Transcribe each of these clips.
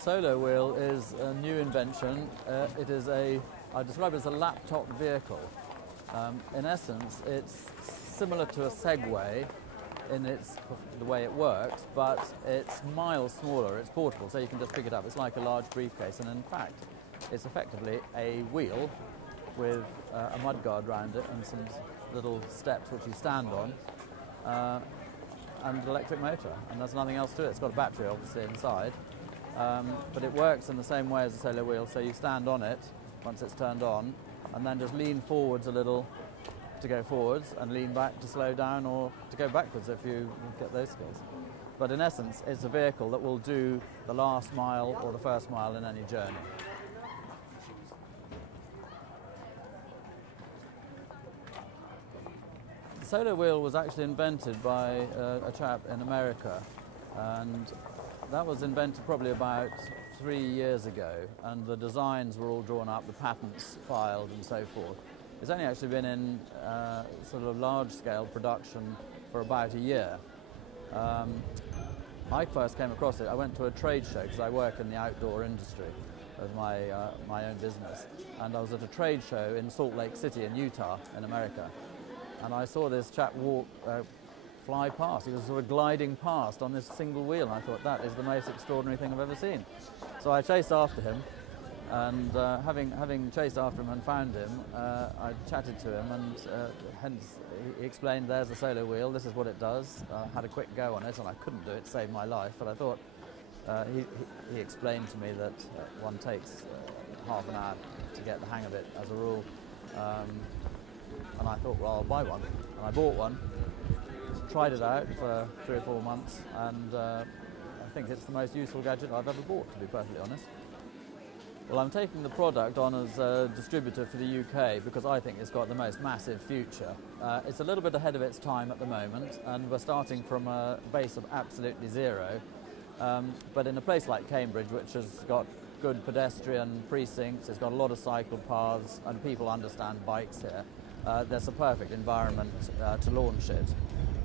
Solowheel is a new invention. I describe it as a laptop vehicle. In essence, it's similar to a Segway in the way it works, but it's miles smaller. It's portable, so you can just pick it up. It's like a large briefcase, and in fact, it's effectively a wheel with a mudguard around it and some little steps which you stand on, and an electric motor, and there's nothing else to it. It's got a battery obviously inside, but it works in the same way as a solo wheel, so you stand on it once it's turned on, and then just lean forwards a little to go forwards, and lean back to slow down or to go backwards if you get those skills. But in essence, it's a vehicle that will do the last mile or the first mile in any journey. The solo wheel was actually invented by a chap in America, and that was invented probably about 3 years ago, and the designs were all drawn up, the patents filed and so forth. It's only actually been in sort of large-scale production for about a year. I first came across it, I went to a trade show because I work in the outdoor industry of my own business, and I was at a trade show in Salt Lake City in Utah in America, and I saw this chap fly past. He was sort of gliding past on this single wheel, and I thought, that is the most extraordinary thing I've ever seen. So I chased after him, and having chased after him and found him, I chatted to him, and hence he explained, there's a solo wheel, this is what it does. I had a quick go on it, and I couldn't do it to save my life, but I thought, he explained to me that one takes half an hour to get the hang of it as a rule, and I thought, well, I'll buy one, and I bought one, tried it out for 3 or 4 months, and I think it's the most useful gadget I've ever bought, to be perfectly honest. Well, I'm taking the product on as a distributor for the UK because I think it's got the most massive future. It's a little bit ahead of its time at the moment, and we're starting from a base of absolutely zero. But in a place like Cambridge, which has got good pedestrian precincts, it's got a lot of cycle paths, and people understand bikes here, there's a perfect environment to launch it.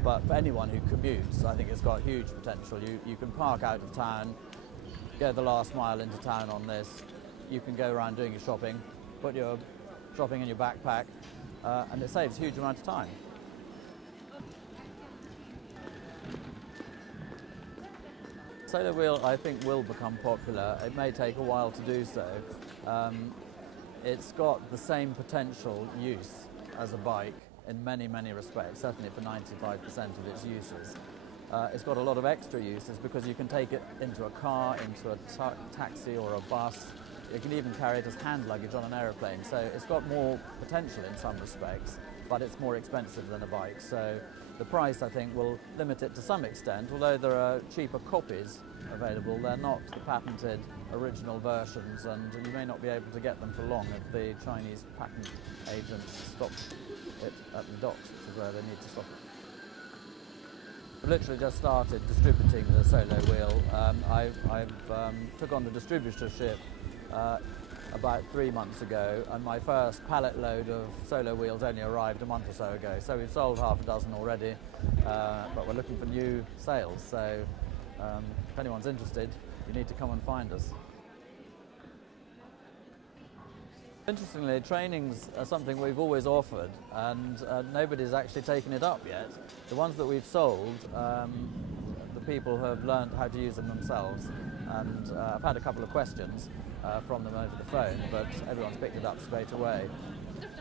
But for anyone who commutes, I think it's got huge potential. You can park out of town, go the last mile into town on this. You can go around doing your shopping, put your shopping in your backpack, and it saves a huge amount of time. Solo wheel, I think, will become popular. It may take a while to do so. It's got the same potential use as a bike in many, many respects, certainly for 95% of its uses. It's got a lot of extra uses because you can take it into a car, into a taxi or a bus. You can even carry it as hand luggage on an aeroplane, so it's got more potential in some respects, but it's more expensive than a bike. So the price, I think, will limit it to some extent, although there are cheaper copies available. They're not the patented original versions, and you may not be able to get them for long if the Chinese patent agents stop it at the docks, which is where they need to stop it. I've literally just started distributing the solo wheel. I took on the distributorship about 3 months ago, and my first pallet load of solo wheels only arrived a month or so ago. So we've sold half a dozen already, but we're looking for new sales. So if anyone's interested, you need to come and find us. Interestingly, trainings are something we've always offered, and nobody's actually taken it up yet. The ones that we've sold, the people have learned how to use them themselves, and I've had a couple of questions from them over the phone, but everyone's picked it up straight away.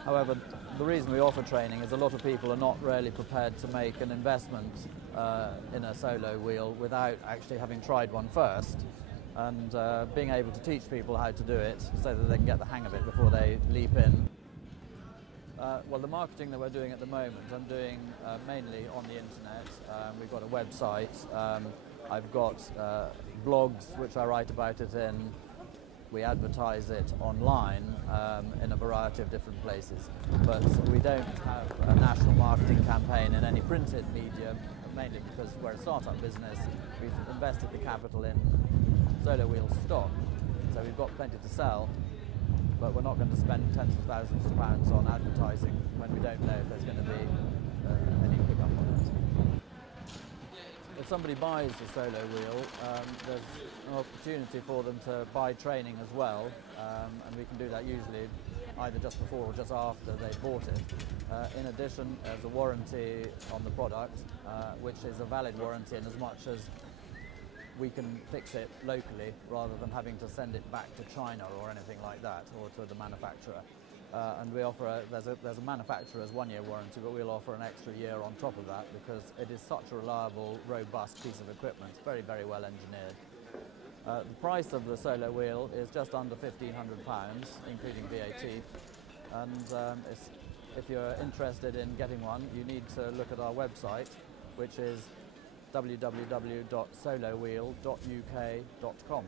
However, the reason we offer training is a lot of people are not really prepared to make an investment in a solo wheel without actually having tried one first, and being able to teach people how to do it so that they can get the hang of it before they leap in. Well, the marketing that we're doing at the moment, I'm doing mainly on the internet. We've got a website, I've got blogs which I write about it in. We advertise it online in a variety of different places, but we don't have a national marketing campaign in any printed media, mainly because we're a startup business. We've invested the capital in solo wheel stock, so we've got plenty to sell, but we're not going to spend tens of thousands of pounds on advertising when we don't know if there's going to be any pickup on it. if somebody buys a Solowheel, there's an opportunity for them to buy training as well, and we can do that usually either just before or just after they've bought it. In addition, there's a warranty on the product, which is a valid warranty in as much as we can fix it locally rather than having to send it back to China or anything like that, or to the manufacturer. And we offer there's a manufacturer's 1-year warranty, but we'll offer an extra year on top of that because it is such a reliable, robust piece of equipment. It's very, very well engineered. The price of the Solowheel is just under £1,500, including VAT. And if you're interested in getting one, you need to look at our website, which is www.solowheel.uk.com.